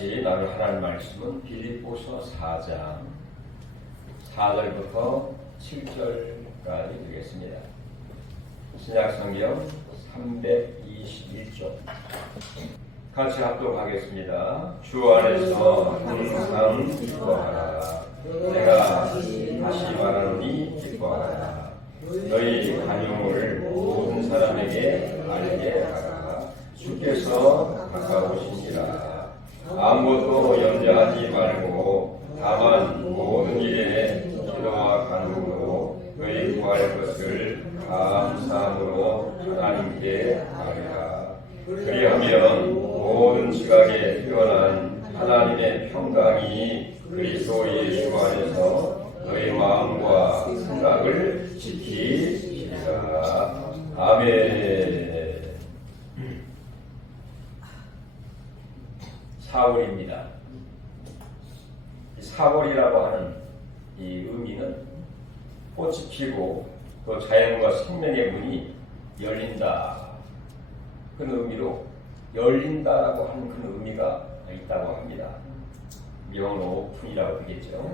같이 나눌 하나님 말씀은 빌립보서 4장 4절부터 7절까지 되겠습니다. 신약성경 321쪽 같이 합독하겠습니다. 주 안에서 항상 기뻐하라. 내가 다시 말하노니 기뻐하라. 너희 간용을 모든 사람에게 알게 하라. 주께서 가까우시니라. 아무것도 염려하지 말고 다만 모든 일에 기도와 간구로 너희 구할 것을 감사함으로 하나님께 아뢰라. 그리하면 모든 지각에 뛰어난 하나님의 평강이 그리스도 예수 안에서 너희 마음과 생각을 지키시리라. 아멘. 4월입니다. 4월이라고 하는 이 의미는 꽃이 피고 또 자연과 생명의 문이 열린다. 그런 의미로 열린다라고 하는 그런 의미가 있다고 합니다. 영어로 오픈이라고 하겠죠.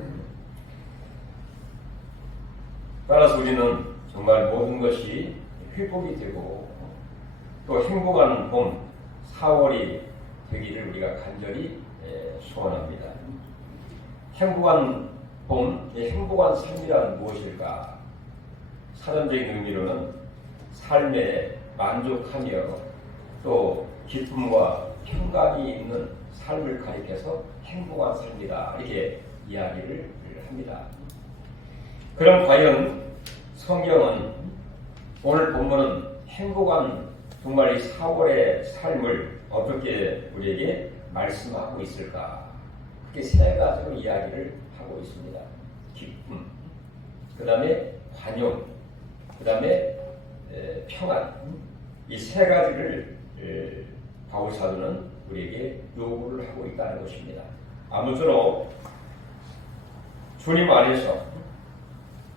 따라서 우리는 정말 모든 것이 회복이 되고 또 행복한 봄 4월이 되기를 우리가 간절히 소원합니다. 행복한 봄, 행복한 삶이란 무엇일까? 사전적인 의미로는 삶에 만족하며 또 기쁨과 평강이 있는 삶을 가리켜서 행복한 삶이다. 이렇게 이야기를 합니다. 그럼 과연 성경은 오늘 본문은 행복한 정말 이 4월의 삶을 어떻게 우리에게 말씀하고 있을까? 그렇게 세 가지로 이야기를 하고 있습니다. 기쁨, 그 다음에 관용, 그 다음에 평안. 이 세 가지를 바울 사도는 우리에게 요구를 하고 있다는 것입니다. 아무쪼록 주님 안에서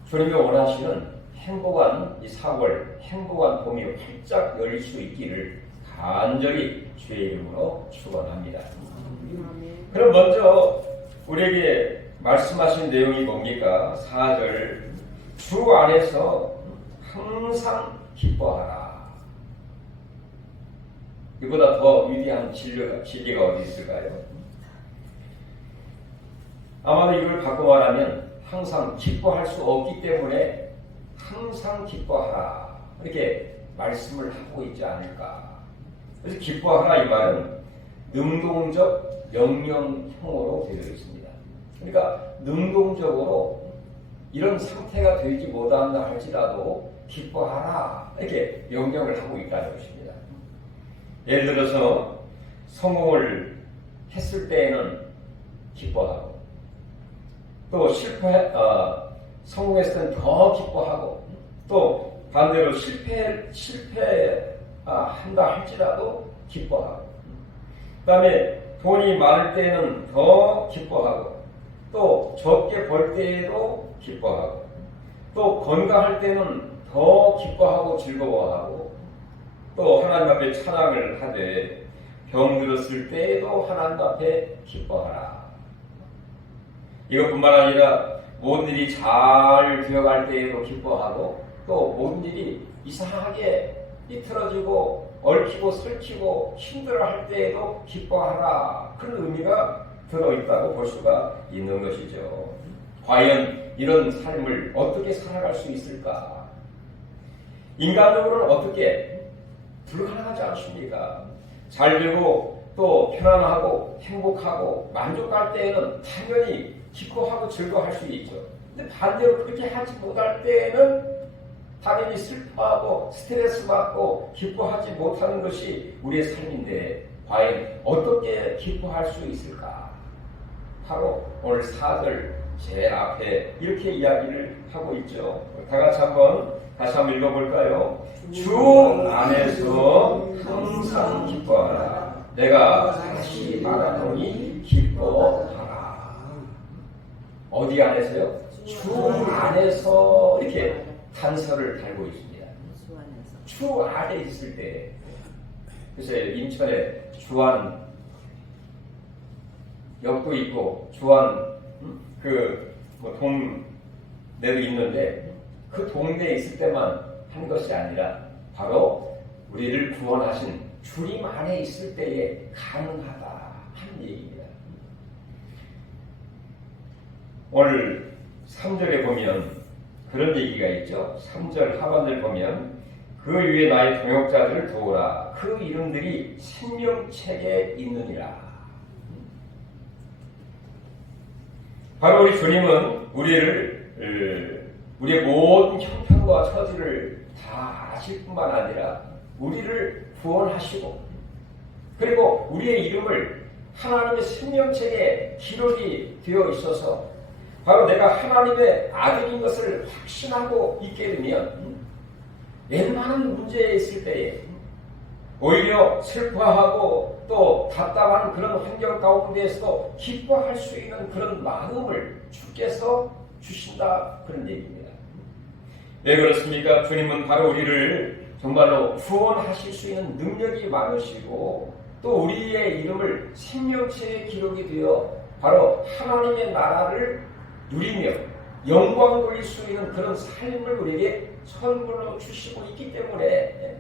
주님이 원하시는 행복한 이 4월, 행복한 봄이 활짝 열릴 수 있기를 간절히 주의 이름으로 축원합니다. 그럼 먼저 우리에게 말씀하신 내용이 뭡니까? 4절 주 안에서 항상 기뻐하라. 이보다 더 위대한 진리가 어디 있을까요? 아마도 이걸 바꿔 말하면 항상 기뻐할 수 없기 때문에 항상 기뻐하라 이렇게 말씀을 하고 있지 않을까. 그래서 기뻐하라 이 말은 능동적 명령형으로 되어 있습니다. 그러니까 능동적으로 이런 상태가 되지 못한다 할지라도 기뻐하라 이렇게 명령을 하고 있다는 것입니다. 예를 들어서 성공을 했을 때에는 기뻐하고 또 성공했을 때는 더 기뻐하고 또 반대로 실패한다 할지라도 기뻐하고 그 다음에 돈이 많을 때는 더 기뻐하고 또 적게 벌 때에도 기뻐하고 또 건강할 때는 더 기뻐하고 즐거워하고 또 하나님 앞에 찬양을 하되 병들었을 때에도 하나님 앞에 기뻐하라. 이것뿐만 아니라 모든 일이 잘 되어갈 때에도 기뻐하고 또 모든 일이 이상하게 비틀어지고 얽히고 설키고 힘들어할 때에도 기뻐하라. 그런 의미가 들어있다고 볼 수가 있는 것이죠. 과연 이런 삶을 어떻게 살아갈 수 있을까? 인간적으로는 어떻게 불가능하지 않습니까? 잘 되고 또 편안하고 행복하고 만족할 때에는 당연히 기뻐하고 즐거워할 수 있죠. 근데 반대로 그렇게 하지 못할 때에는 당연히 슬퍼하고 스트레스 받고 기뻐하지 못하는 것이 우리의 삶인데 과연 어떻게 기뻐할 수 있을까? 바로 오늘 4절 제일 앞에 이렇게 이야기를 하고 있죠. 다 같이 다시 한번 읽어볼까요? 주 안에서 항상 기뻐하라. 내가 다시 말하노니 기뻐하라. 어디 안에서요? 주 안에서 이렇게 단서를 달고 있습니다. 주 안에 있을 때. 그래서 인천에 주안 역도 있고 주한 동네도 있는데 그 동네에 있을 때만 한 것이 아니라 바로 우리를 구원하신 주님 안에 있을 때에 가능하다 하는 얘기입니다. 오늘 3절에 보면 그런 얘기가 있죠. 3절 하반을 보면 그 위에 나의 동역자들을 도우라. 그 이름들이 생명책에 있느니라. 바로 우리 주님은 우리의 모든 형편과 처지를 다 아실 뿐만 아니라 우리를 구원하시고 그리고 우리의 이름을 하나님의 생명책에 기록이 되어 있어서 바로 내가 하나님의 아들인 것을 확신하고 있게 되면 웬만한 문제에 있을 때에 오히려 슬퍼하고 또 답답한 그런 환경 가운데에서도 기뻐할 수 있는 그런 마음을 주께서 주신다 그런 얘기입니다. 왜 그렇습니까? 주님은 바로 우리를 정말로 구원하실 수 있는 능력이 많으시고 또 우리의 이름을 생명체에 기록이 되어 바로 하나님의 나라를 누리며 영광 돌릴 수 있는 그런 삶을 우리에게 선물로 주시고 있기 때문에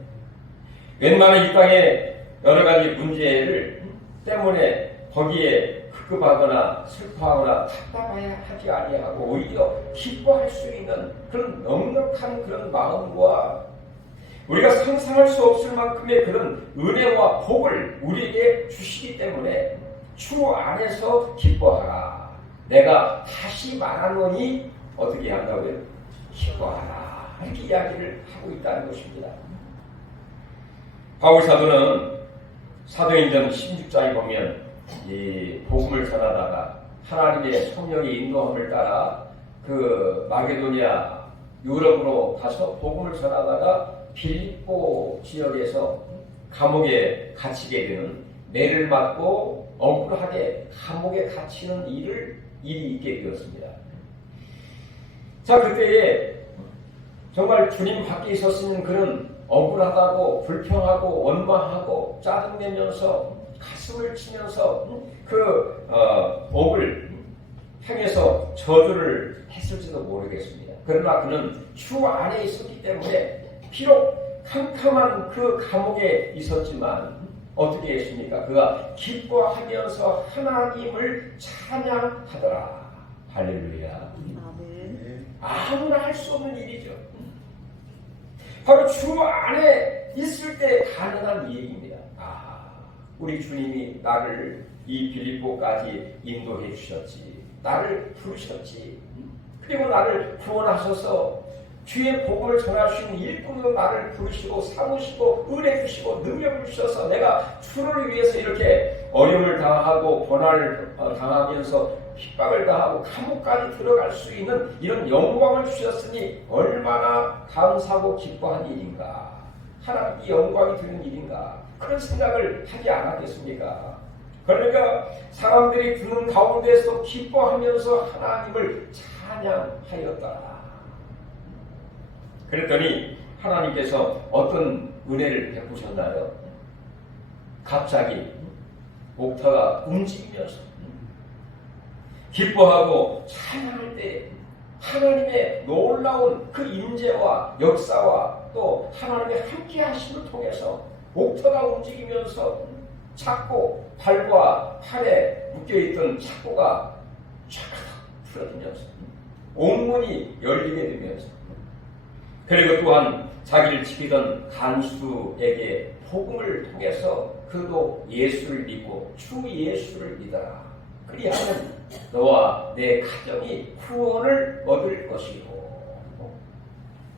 웬만한 이 땅의 여러 가지 문제를 때문에 거기에 급급하거나 슬퍼하거나 답답해야 하지 아니하고 오히려 기뻐할 수 있는 그런 넉넉한 그런 마음과 우리가 상상할 수 없을 만큼의 그런 은혜와 복을 우리에게 주시기 때문에 주 안에서 기뻐하라. 내가 다시 말하노니 어떻게 한다고요? 기뻐하라. 이렇게 이야기를 하고 있다는 것입니다. 바울 사도는 사도행전 16장에 보면 이 복음을 전하다가 하나님의 성령의 인도함을 따라 그 마게도니아 유럽으로 가서 복음을 전하다가 빌립보 지역에서 감옥에 갇히게 되는 매를 맞고 억울하게 감옥에 갇히는 일이 있게 되었습니다. 자, 그때에 정말 주님 밖에 있었으면 그런 억울하다고 불평하고 원망하고 짜증내면서 가슴을 치면서 복을 향해서 저주를 했을지도 모르겠습니다. 그러나 그는 주 안에 있었기 때문에 비록 캄캄한 그 감옥에 있었지만 어떻게 했습니까? 그가 기뻐하면서 하나님을 찬양하더라. 할렐루야. 아무나 할 수 없는 일이죠. 바로 주 안에 있을 때 가능한 얘기입니다. 우리 주님이 나를 이 빌립보까지 인도해 주셨지. 나를 부르셨지. 그리고 나를 구원하셔서 주의 복음을 전할 수 있는 일꾼으로 나를 부르시고 삼으시고 은혜 주시고 능력을 주셔서 내가 주를 위해서 이렇게 어려움을 당하고 고난을 당하면서 핍박을 당하고 감옥까지 들어갈 수 있는 이런 영광을 주셨으니 얼마나 감사하고 기뻐한 일인가. 하나님이 영광이 되는 일인가. 그런 생각을 하지 않았겠습니까? 그러니까 사람들이 듣는 가운데서 기뻐하면서 하나님을 찬양하였다. 그랬더니 하나님께서 어떤 은혜를 베푸셨나요? 갑자기 옥타가 움직이면서 기뻐하고 찬양할 때 하나님의 놀라운 그 임재와 역사와 또 하나님의 함께 하심을 통해서 옥타가 움직이면서 착고 발과 팔에 묶여있던 착고가 쫙 풀어지면서 옥문이 열리게 되면서 그리고 또한 자기를 지키던 간수에게 복음을 통해서 그도 예수를 믿고 주 예수를 믿어라. 그리하면 너와 내 가정이 구원을 얻을 것이고.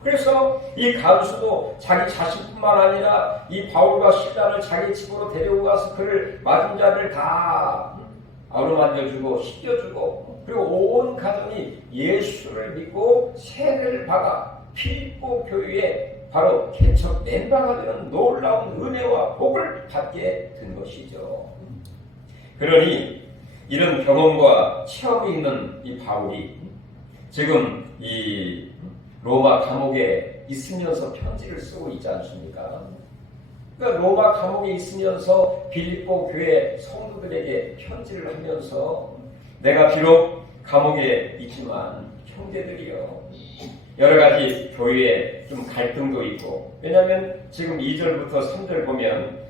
그래서 이 간수도 자기 자신뿐만 아니라 이 바울과 실라를 자기 집으로 데려고 가서 그를 맞은 자를 다 어루만져주고 씻겨주고 그리고 온 가정이 예수를 믿고 세례를 받아 빌립보 교회에 바로 개척 멤버가 되는 놀라운 은혜와 복을 받게 된 것이죠. 그러니 이런 경험과 체험이 있는 이 바울이 지금 이 로마 감옥에 있으면서 편지를 쓰고 있지 않습니까? 그러니까 로마 감옥에 있으면서 빌립보 교회 성도들에게 편지를 하면서 내가 비록 감옥에 있지만 형제들이여, 여러 가지 교회에 좀 갈등도 있고, 왜냐하면 지금 2절부터 3절 보면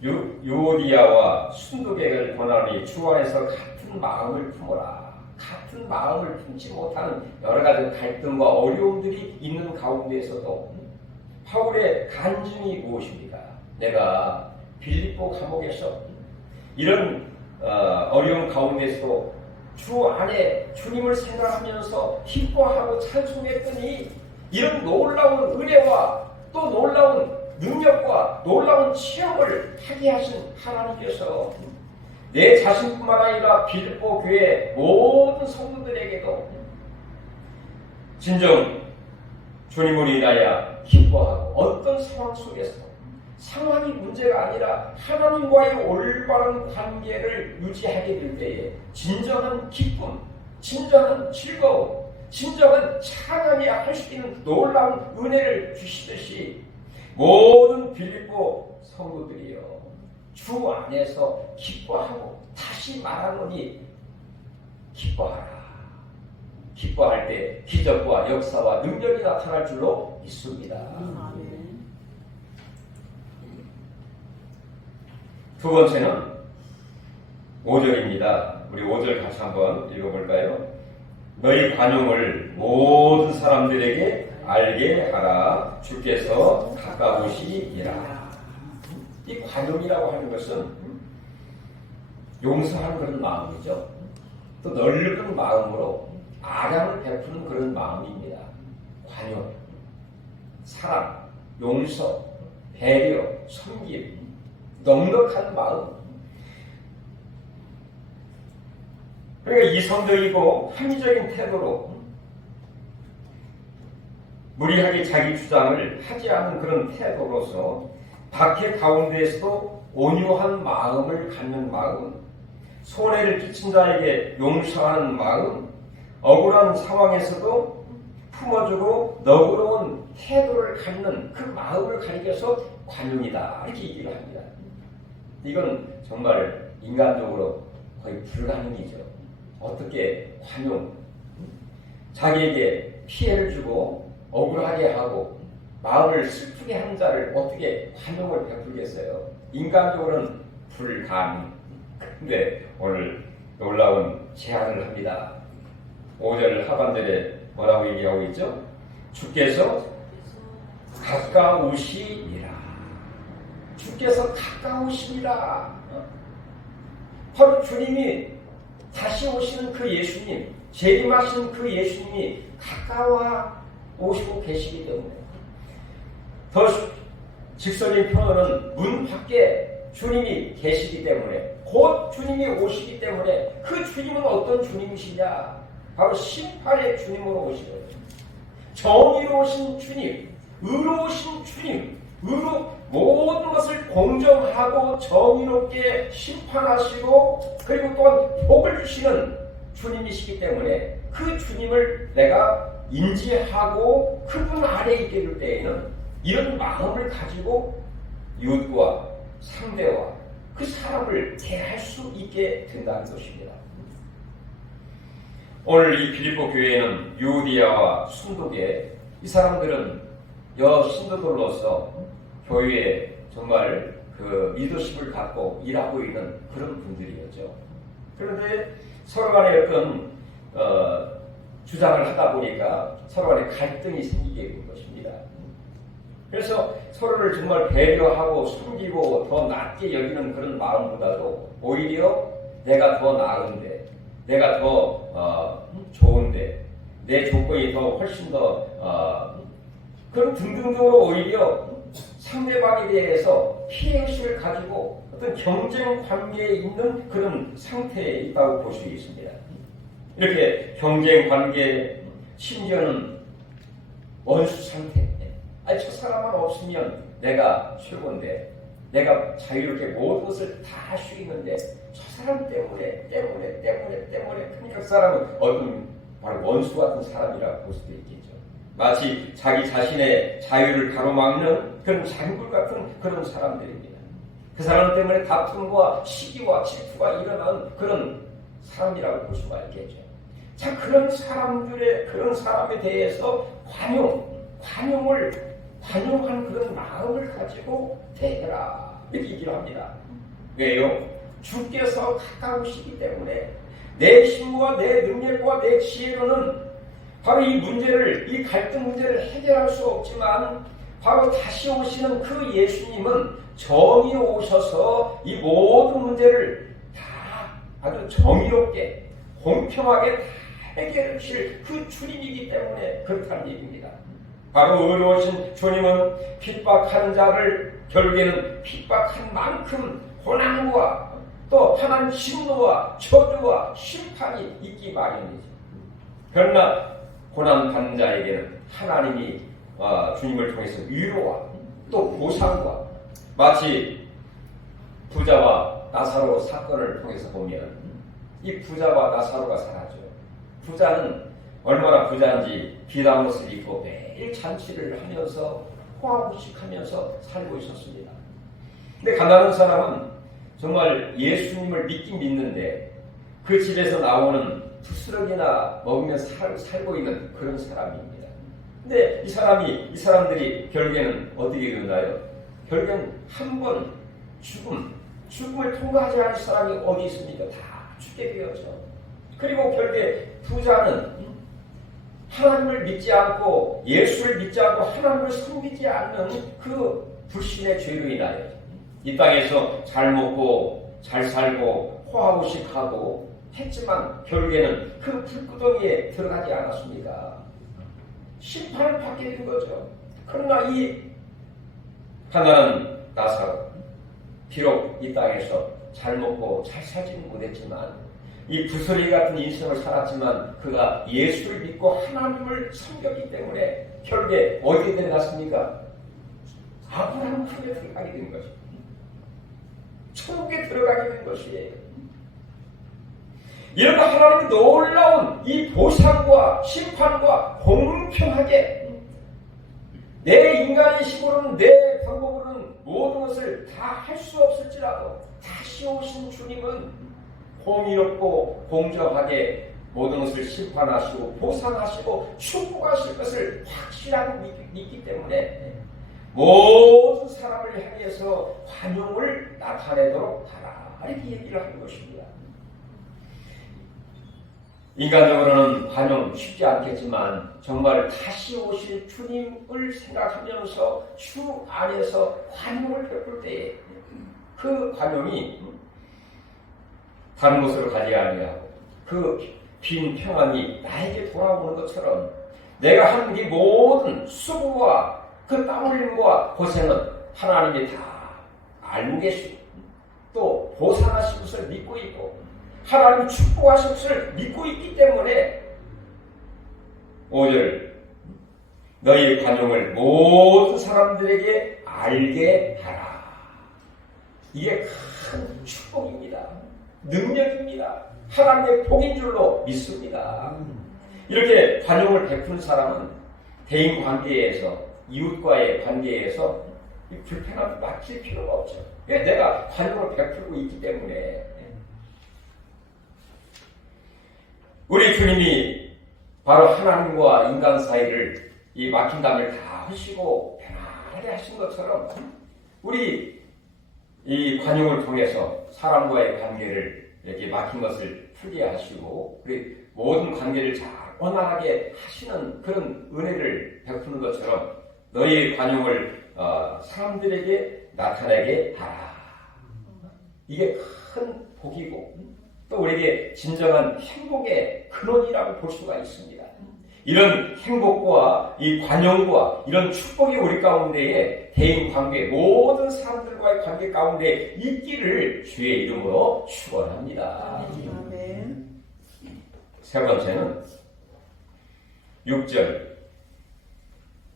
유오디아와 순두개를 권하니 주 안에서 같은 마음을 품어라. 같은 마음을 품지 못하는 여러 가지 갈등과 어려움들이 있는 가운데에서도 바울의 간증이 무엇입니까? 내가 빌립보 감옥에서 이런 어려운 가운데서도 주 안에 주님을 생각하면서 기뻐하고 찬송했더니 이런 놀라운 은혜와 또 놀라운 능력과 놀라운 체험을 하게 하신 하나님께서 내 자신뿐만 아니라 빌립보 교회 모든 성도들에게도 진정 주님을 인하여 기뻐하고, 어떤 상황 속에서 상황이 문제가 아니라 하나님과의 올바른 관계를 유지하게 될 때에 진정한 기쁨, 진정한 즐거움, 진정한 찬양해야 할 수 있는 놀라운 은혜를 주시듯이 모든 빌립보 성도들이요, 주 안에서 기뻐하고, 다시 말하노니 기뻐하라. 기뻐할 때 기적과 역사와 능력이 나타날 줄로 믿습니다. 두 번째는 5절입니다. 우리 5절 같이 한번 읽어볼까요? 너희 관용을 모든 사람들에게 알게 하라. 주께서 가까우시니라. 이 관용이라고 하는 것은 용서하는 그런 마음이죠. 또 넓은 마음으로 아량을 베푸는 그런 마음입니다. 관용, 사랑, 용서, 배려, 섬김, 넉넉한 마음. 그러니까 이성적이고 합리적인 태도로 무리하게 자기 주장을 하지 않은 그런 태도로서 박해 가운데에서도 온유한 마음을 갖는 마음, 손해를 끼친 자에게 용서하는 마음, 억울한 상황에서도 품어주고 너그러운 태도를 갖는 그 마음을 가리켜서 관용이다, 이렇게 얘기를 합니다. 이건 정말 인간적으로 거의 불가능이죠. 어떻게 관용, 자기에게 피해를 주고 억울하게 하고 마음을 슬프게 하는 자를 어떻게 관용을 베풀겠어요? 인간적으로는 불가능. 근데 오늘 놀라운 제안을 합니다. 5절 하반절에 뭐라고 얘기하고 있죠? 주께서 가까우시니라. 주께서 가까우시니라. 바로 주님이 다시 오시는 그 예수님, 재림하시는 그 예수님이 가까워 오시고 계시기 때문에, 더 직설적인 표현은 문 밖에 주님이 계시기 때문에, 곧 주님이 오시기 때문에, 그 주님은 어떤 주님이시냐? 바로 심판의 주님으로 오시거든요. 정의로우신 주님, 의로우신 주님, 모든 것을 공정하고 정의롭게 심판하시고, 그리고 또한 복을 주시는 주님이시기 때문에 그 주님을 내가 인지하고 그분 아래 있게 될 때에는 이런 마음을 가지고 이웃과 상대와 그 사람을 대할 수 있게 된다는 것입니다. 오늘 이 빌립보 교회에는 유오디아와 순두개, 이 사람들은 신도들로서 교회에 정말 그 리더십을 갖고 일하고 있는 그런 분들이었죠. 그런데 서로 간에 어떤 주장을 하다 보니까 서로 간에 갈등이 생기게 된 것입니다. 그래서 서로를 정말 배려하고 섬기고 더 낮게 여기는 그런 마음보다도 오히려 내가 더 나은데, 내가 더 좋은데, 내 조건이 더 훨씬 더 그런 등등등으로 오히려 상대방에 대해서 피해의식을 가지고 어떤 경쟁 관계에 있는 그런 상태에 있다고 볼 수 있습니다. 이렇게 경쟁 관계, 심지어는 원수 상태. 아니, 저 사람만 없으면 내가 최고인데, 내가 자유롭게 모든 것을 다 할 수 있는데, 저 사람 때문에, 그러니까 그 사람은 어떤 바로 원수 같은 사람이라고 볼 수도 있겠죠. 마치 자기 자신의 자유를 가로막는 그런 장굴 같은 그런 사람들입니다. 그 사람 때문에 다툼과 시기와 질투가 일어나는 그런 사람이라고 볼 수가 있겠죠. 자, 그런 사람에 대해서 관용하는 그런 마음을 가지고 대해라. 이렇게 얘기를 합니다. 왜요? 주께서 가까우시기 때문에 내 힘과 내 능력과 내 지혜로는 바로 이 갈등 문제를 해결할 수 없지만 바로 다시 오시는 그 예수님은 정의로 오셔서 이 모든 문제를 다 아주 정의롭게 공평하게 다 해결해 주실 그 주님이기 때문에 그렇다는 얘기입니다. 바로 의로우신 주님은 핍박하는 자를 결국에는 핍박한 만큼 고난과 또 하나님 진노와 저주와 심판이 있기 마련이죠. 그러나 고난받는 자에게는 하나님이 주님을 통해서 위로와 또 보상과 마치 부자와 나사로 사건을 통해서 보면 이 부자와 나사로가 살았죠. 부자는 얼마나 부자인지 비단 옷을 입고 매일 잔치를 하면서 호화호식하면서 살고 있었습니다. 근데 가난한 사람은 정말 예수님을 믿긴 믿는데 그 집에서 나오는 부스러기나 먹으며 살고 있는 그런 사람입니다. 근데 이 사람들이 결국에는 어떻게 되나요? 결국엔 한 번 죽음을 통과하지 않은 사람이 어디 있습니까? 다 죽게 되었죠. 그리고 결국에 부자는 하나님을 믿지 않고 예수를 믿지 않고 하나님을 섬기지 않는 그 불신의 죄로 인하여 이 땅에서 잘 먹고 잘 살고 호화호식하고 했지만 결국에는 그 불구덩이에 들어가지 않았습니까? 심판을 받게 된 거죠. 그러나 이 가난한 나사로 비록 이 땅에서 잘 먹고 잘 살지는 못했지만 이 부스러기 같은 인생을 살았지만 그가 예수를 믿고 하나님을 섬겼기 때문에 결국에 어디에 들어갔습니까? 아브라함 품에 들어가게 된 것입니다. 천국에 들어가게 된 것이에요. 이런 하나님의 놀라운 이 보상과 심판과 공평하게 내 인간의 힘으로는 내 방법으로는 모든 것을 다 할 수 없을지라도 다시 오신 주님은 공의롭고 공정하게 모든 것을 심판하시고 보상하시고 축복하실 것을 확실하게 믿기 때문에 모든 사람을 향해서 관용을 나타내도록 하라 이렇게 얘기를 하는 것입니다. 인간적으로는 관용 쉽지 않겠지만 정말 다시 오실 주님을 생각하면서 주 안에서 관용을 베풀 때에 그 관용이 다른 곳으로 가지 아니하고 그 빈 평안이 나에게 돌아오는 것처럼 내가 한 이 모든 수고와 그 땀 흘림과 고생은 하나님이 다 알고 계시고 또 보상하신 것을 믿고 있고 하나님 축복하신 것을 믿고 있기 때문에 5절 너희 관용을 모든 사람들에게 알게 하라. 이게 큰 축복입니다. 능력입니다. 하나님의 복인 줄로 믿습니다. 이렇게 관용을 베푸는 사람은 대인 관계에서 이웃과의 관계에서 불편함을 맡길 필요가 없죠. 왜? 내가 관용을 베풀고 있기 때문에. 우리 주님이 바로 하나님과 인간 사이를 이 막힌 담을 다 하시고 편안하게 하신 것처럼 우리 이 관용을 통해서 사람과의 관계를 이렇게 막힌 것을 풀게 하시고 우리 모든 관계를 잘 원활하게 하시는 그런 은혜를 베푸는 것처럼 너희의 관용을 사람들에게 나타내게 하라. 이게 큰 복이고 또 우리에게 진정한 행복의 근원이라고 볼 수가 있습니다. 이런 행복과 이 관용과 이런 축복이 우리 가운데에 대인관계 모든 사람들과의 관계 가운데 있기를 주의 이름으로 축원합니다. 아멘. 세 번째는 6절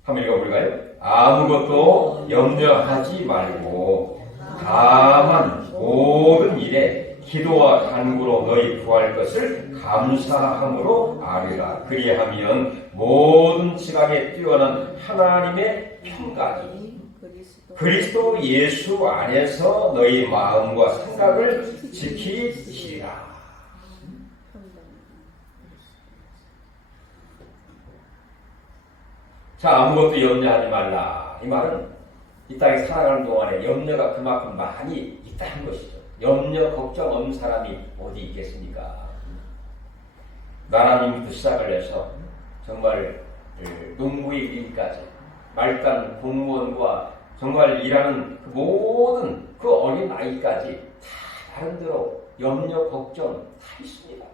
한번 읽어볼까요? 아무것도 염려하지 말고 다만 모든 일에 기도와 간구로 너희 구할 것을 감사함으로 아뢰라. 그리하면 모든 지각에 뛰어난 하나님의 평강이 그리스도 예수 안에서 너희 마음과 생각을 지키시리라. 자, 아무것도 염려하지 말라. 이 말은 이 땅에 살아가는 동안에 염려가 그만큼 많이 있다는 것이죠. 염려, 걱정 없는 사람이 어디 있겠습니까? 나라님부터 시작을 해서 정말 농부의 일까지 말단 공무원과 정말 일하는 그 모든 그 어린 아이까지 다 나름대로 염려, 걱정 다 있습니다.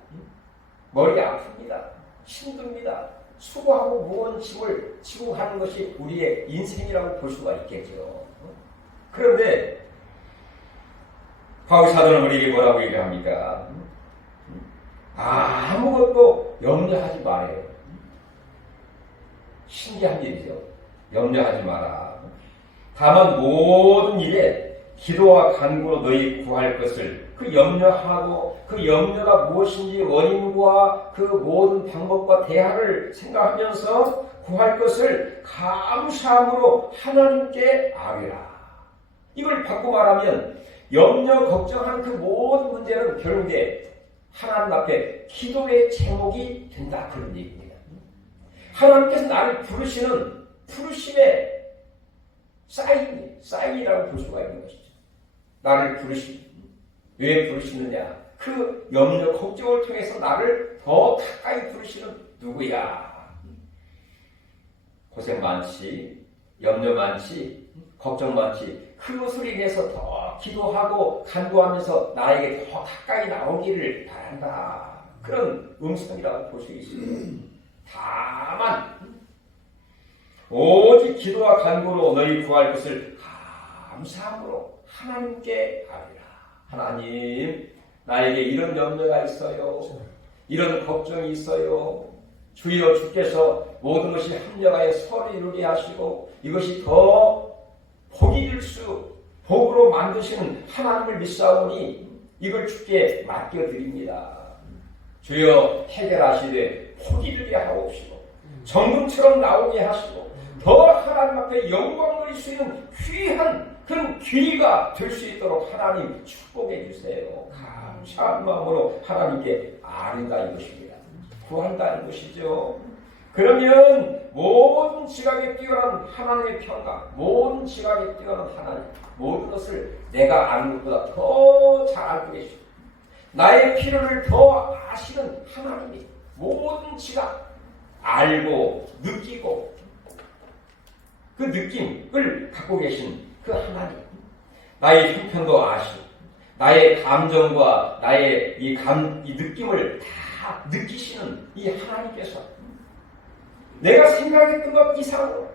머리 아픕니다. 힘듭니다. 수고하고 무거운 짐을 지고 가는 것이 우리의 인생이라고 볼 수가 있겠죠. 그런데 바울 사도는 우리에게 뭐라고 얘기합니까? 아무것도 염려하지 말아요. 신기한 일이죠. 염려하지 마라. 다만 모든 일에 기도와 간구로 너희 구할 것을 그 염려하고 그 염려가 무엇인지 원인과 그 모든 방법과 대안을 생각하면서 구할 것을 감사함으로 하나님께 아뢰라. 이걸 바꾸고 말하면 염려, 걱정하는 그 모든 문제는 결국에 하나님 앞에 기도의 제목이 된다. 그런 얘기입니다. 하나님께서 나를 부르시는 부르심의 사인이라고 볼 수가 있는 것이죠. 나를 왜 부르시느냐? 그 염려, 걱정을 통해서 나를 더 가까이 부르시는 누구야? 고생 많지, 염려 많지, 걱정 많지. 그것으로 인해서 더 기도하고 간구하면서 나에게 더 가까이 나오기를 바란다. 그런 음성이라고 볼 수 있습니다. 다만 오직 기도와 간구로 너희 구할 것을 감사함으로 하나님께 아뢰라. 하나님, 나에게 이런 염려가 있어요. 이런 걱정이 있어요. 주여, 주께서 모든 것이 합력하여 서로 이루게 하시고 이것이 더 복으로 만드시는 하나님을 믿사오니 이걸 주께 맡겨드립니다. 주여, 해결하시되 복이 이루게 하옵시고 정금처럼 나오게 하시고 더 하나님 앞에 영광 누릴 수 있는 귀한 그런 기회가 될 수 있도록 하나님 축복해 주세요. 감사한 마음으로 하나님께 아뢰다 이것입니다. 구한다는 것이죠. 그러면 모든 지각에 뛰어난 하나님의 평강, 모든 지각에 뛰어난 하나님, 모든 것을 내가 아는 것보다 더 잘 알고 계시고 나의 필요를 더 아시는 하나님이 모든 지각 알고 느끼고 그 느낌을 갖고 계신 그 하나님, 나의 형편도 아시고 나의 감정과 나의 이 느낌을 다 느끼시는 이 하나님께서 내가 생각했던 것 이상으로,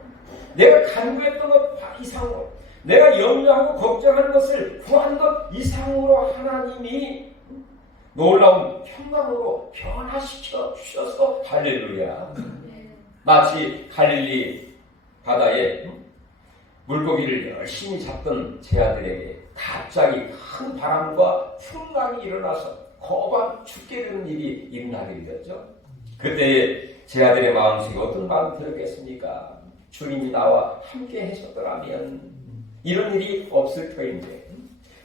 내가 간구했던 것 이상으로, 내가 염려하고 걱정하는 것을 구한 것 이상으로 하나님이 놀라운 평강으로 변화시켜 주셔서 할렐루야. 마치 갈릴리 바다에 물고기를 열심히 잡던 제 아들에게 갑자기 큰 바람과 풍랑이 일어나서 거반 죽게 되는 일이 일어나게 되었죠. 그때 제 아들의 마음속에 어떤 마음이 들었겠습니까? 주님이 나와 함께 하셨더라면 이런 일이 없을 터인데,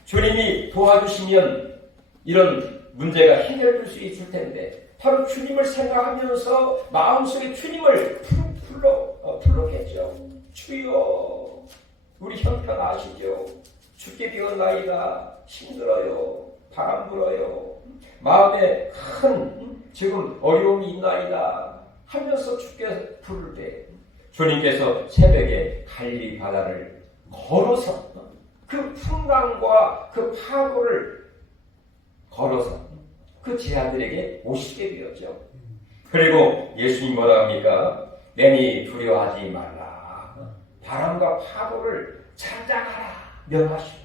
주님이 도와주시면 이런 문제가 해결될 수 있을 텐데, 바로 주님을 생각하면서 마음속에 주님을 불렀겠죠. 주여, 우리 형편 아시죠? 죽게 되었나이다. 힘들어요. 바람 불어요. 마음에 큰 지금 어려움이 있나이다 하면서 주께 부를 때 주님께서 새벽에 갈릴리 바다를 걸어서 그 풍랑과 그 파도를 걸어서 그 제자들에게 오시게 되었죠. 그리고 예수님 뭐라 합니까? 내니 두려워하지 말라. 바람과 파도를 잠잠하라 명하시고,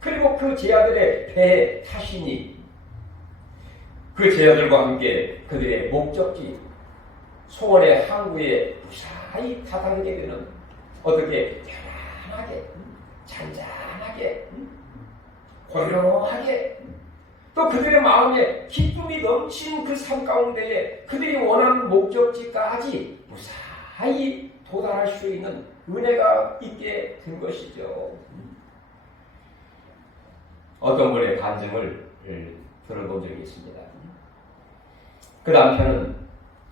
그리고 그 제자들의 배에 타시니 그 제자들과 함께 그들의 목적지 소원의 항구에 무사히 다다르게 되는, 어떻게 편안하게 잔잔하게 고요하게 또 그들의 마음에 기쁨이 넘치는 그 삶 가운데에 그들이 원하는 목적지까지 무사히 도달할 수 있는 은혜가 있게 된 것이죠. 어떤 분의 간증을 들어본 적이 있습니다. 그 남편은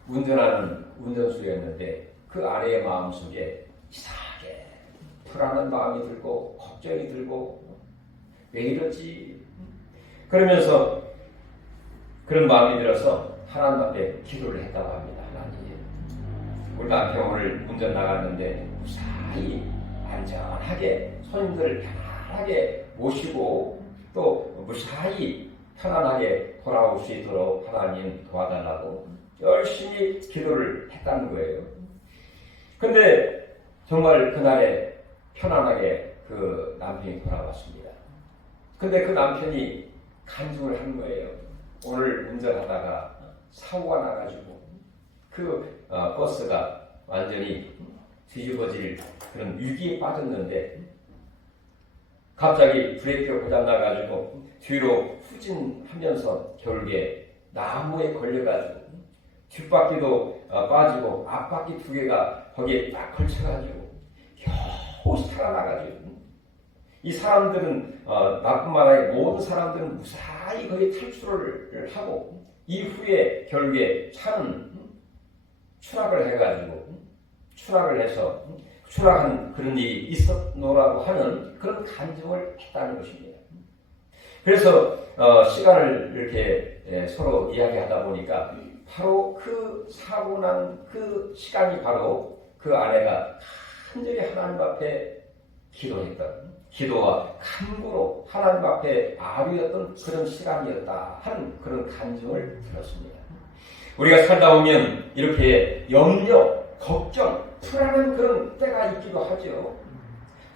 운전하는 운전수였는데 그 아내의 마음속에 이상하게 불안한 마음이 들고 걱정이 들고 왜 이러지? 그러면서 그런 마음이 들어서 하나님 앞에 기도를 했다고 합니다. 하나님, 우리 남편 오늘 운전 나갔는데 무사히 안전하게 손님들을 편안하게 모시고 또 무사히 편안하게 돌아올 수 있도록 하나님 도와달라고 열심히 기도를 했다는 거예요. 근데 정말 그날에 편안하게 그 남편이 돌아왔습니다. 근데 그 남편이 간증을 한 거예요. 오늘 운전하다가 사고가 나가지고 그 버스가 완전히 뒤집어질 그런 위기에 빠졌는데 갑자기 브레이크가 고장나가지고 뒤로 후진하면서 결국에 나무에 걸려가지고 뒷바퀴도 빠지고 앞바퀴 두 개가 거기에 딱 걸쳐가지고 겨우 살아나가지고 이 사람들은 나뿐만 아니라 모든 사람들은 무사히 거기에 탈출을 하고 이후에 결국에 차는 추락을 해가지고 추락을 해서 추락한 그런 일이 있었노라고 하는 그런 간증을 했다는 것입니다. 그래서 시간을 이렇게 서로 이야기하다 보니까 바로 그 사고 난 그 시간이 바로 그 아내가 간절히 하나님 앞에 기도했던 기도와 간구로 하나님 앞에 아뢰었던 그런 시간이었다 하는 그런 간증을 들었습니다. 우리가 살다 보면 이렇게 염려, 걱정, 불안한 그런 때가 있기도 하죠.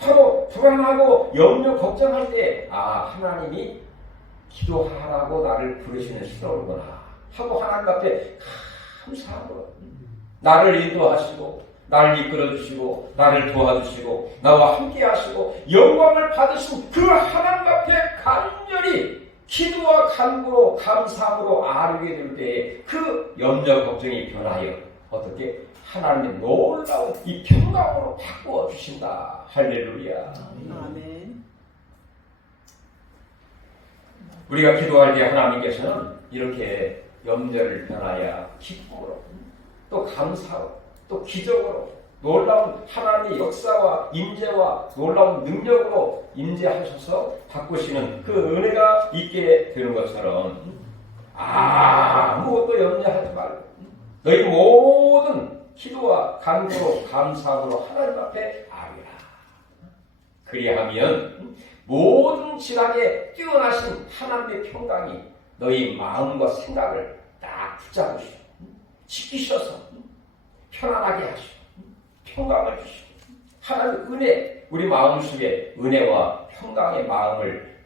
바로 불안하고 염려, 걱정할 때 하나님이 기도하라고 나를 부르시는 시도구나 하고 하나님 앞에 감사하고 나를 인도하시고 나를 이끌어주시고 나를 도와주시고 나와 함께 하시고 영광을 받으신 그 하나님 앞에 간절히 기도와 간구로 감사함으로 아뢰게 될 때에 그 염려 걱정이 변하여 어떻게 하나님의 놀라운 이 평강으로 바꾸어 주신다. 할렐루야. 아멘. 우리가 기도할 때 하나님께서는 이렇게 염려를 변하여 기쁨으로 또 감사로 또 기적으로 놀라운 하나님의 역사와 임재와 놀라운 능력으로 임재하셔서 바꾸시는 그 은혜가 있게 되는 것처럼 아무것도 염려하지 말고 너희 모든 기도와 간구로 감사함으로 하나님 앞에 아뢰라. 그리하면 모든 지각에 뛰어나신 하나님의 평강이 너희 마음과 생각을 딱 붙잡으시고 지키셔서 편안하게 하시고 평강을 주시고 하나님의 은혜, 우리 마음속에 은혜와 평강의 마음을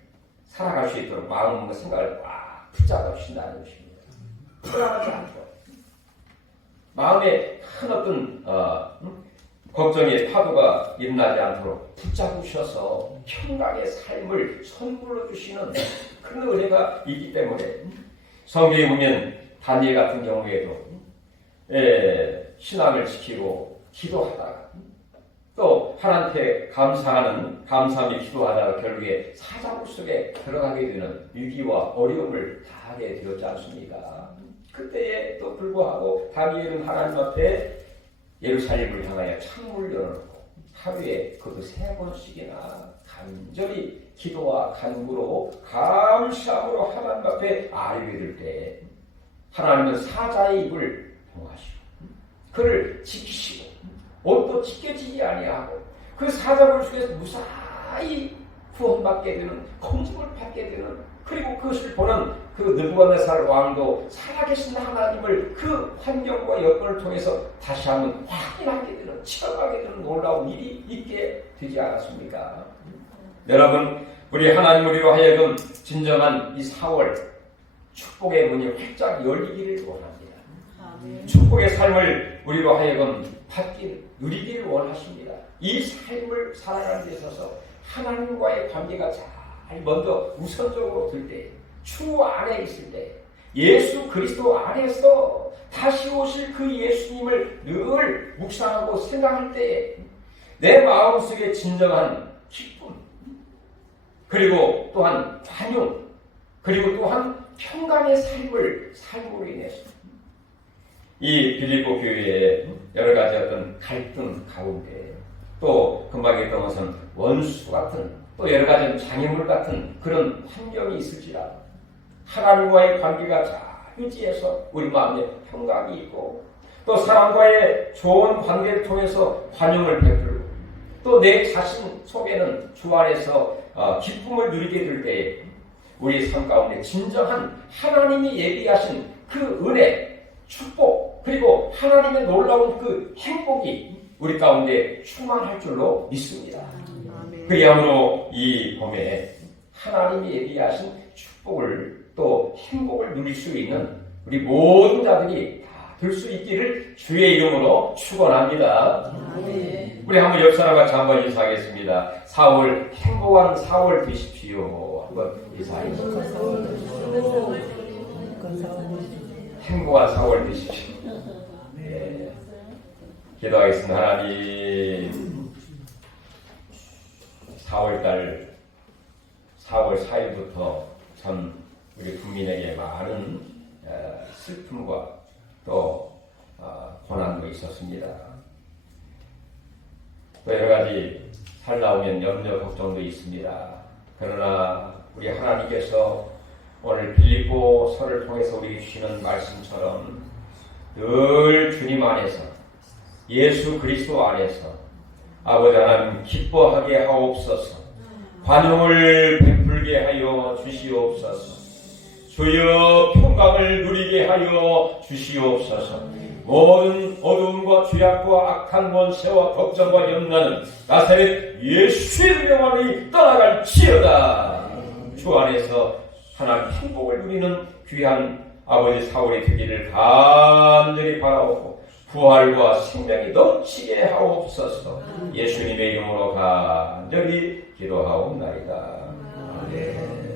살아갈 수 있도록 마음과 생각을 꽉 붙잡아 주신다는 것입니다. 불안하지 않고 마음에 큰 어떤 걱정의 파도가 일어나지 않도록 붙잡으셔서 평강의 삶을 선물로 주시는 그런 은혜가 있기 때문에 성경에 보면 다니엘 같은 경우에도 신앙을 지키고 기도하다가 또 하나님께 감사하는 감사함이 기도하다가 결국에 사자굴 속에 들어가게 되는 위기와 어려움을 당하게 되었지 않습니까? 그때에 또 불구하고 다니엘은 하나님 앞에 예루살렘을 향하여 창문을 열어놓고 하루에 그것도 3번씩이나 간절히 기도와 간구로 감사함으로 하나님 앞에 아뢰게 될 때 하나님은 사자의 입을 봉하시고 그를 지키시고 옷도 찢겨지지 아니하고 그 사자굴 속에서 무사히 구원받게 되는 건짐을 받게 되는 그리고 그것을 보는 그 느부갓네살 왕도 살아계신 하나님을 그 환경과 여건을 통해서 다시 한번 확인하게 되는 체험하게 되는 놀라운 일이 있게 되지 않았습니까? 여러분 우리 하나님 우리로 하여금 진정한 이 4월 축복의 문이 활짝 열리기를 원합니다. 축복의 삶을 우리로 하여금 누리기를 원하십니다. 이 삶을 살아가는 데 있어서 하나님과의 관계가 잘 먼저 우선적으로 될 때 주 안에 있을 때, 예수 그리스도 안에서 다시 오실 그 예수님을 늘 묵상하고 생각할 때에 내 마음속에 진정한 기쁨, 그리고 또한 관용, 그리고 또한 평강의 삶을 삶으로 인해서 이 빌립보 교회에 여러 가지 어떤 갈등 가운데, 또 금방 했던 것은 원수 같은, 또 여러 가지 장애물 같은 그런 환경이 있을지라도 하나님과의 관계가 잘 유지해서 우리 마음에 평강이 있고, 또 사람과의 좋은 관계를 통해서 관용을 베풀고, 또 내 자신 속에는 주 안에서 기쁨을 누리게 될 때에 우리 삶 가운데 진정한 하나님이 예비하신 그 은혜, 축복, 그리고 하나님의 놀라운 그 행복이 우리 가운데 충만할 줄로 믿습니다. 그리하므로 이 봄에 하나님이 예비하신 축복을 또 행복을 누릴 수 있는 우리 모든 자들이 다 될 수 있기를 주의 이름으로 축원합니다. 우리 한번 옆 사람 같이 한번 인사하겠습니다. 4월 행복한 4월 되십시오. 한번 인사하겠습니다. 행복한 4월 되십시오. 네. 기도하겠습니다. 하나님, 4월달 4월 4일부터 전 우리 국민에게 많은 슬픔과 또 고난도 있었습니다. 또 여러 가지 살다 오면 염려 걱정도 있습니다. 그러나 우리 하나님께서 오늘 빌립보서를 통해서 우리에게 주시는 말씀처럼 늘 주님 안에서, 예수 그리스도 안에서 아버지 하나님 기뻐하게 하옵소서, 관용을 베풀게 하여 주시옵소서, 주여 평강을 누리게 하여 주시옵소서. 모든 어두움과 죄악과 악한 권세와 걱정과 염려는 나사렛 예수의 명으로 떠나갈지어다. 주 안에서 하나님 행복을 누리는 귀한 아버지 4월이 되기를 간절히 바라옵고 부활과 생명이 넘치게 하옵소서. 예수님의 이름으로 간절히 기도하옵나이다. 아멘.